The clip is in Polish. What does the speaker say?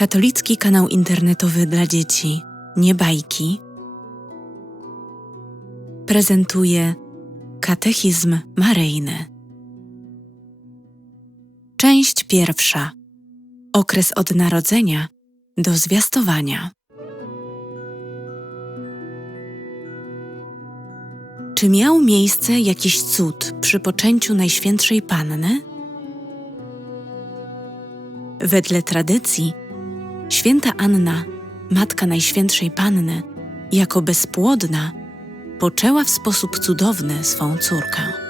Katolicki kanał internetowy dla dzieci Nie bajki prezentuje Katechizm Maryjny. Część pierwsza. Okres od narodzenia do zwiastowania. Czy miał miejsce jakiś cud przy poczęciu Najświętszej Panny? Wedle tradycji, święta Anna, matka Najświętszej Panny, jako bezpłodna, poczęła w sposób cudowny swą córkę.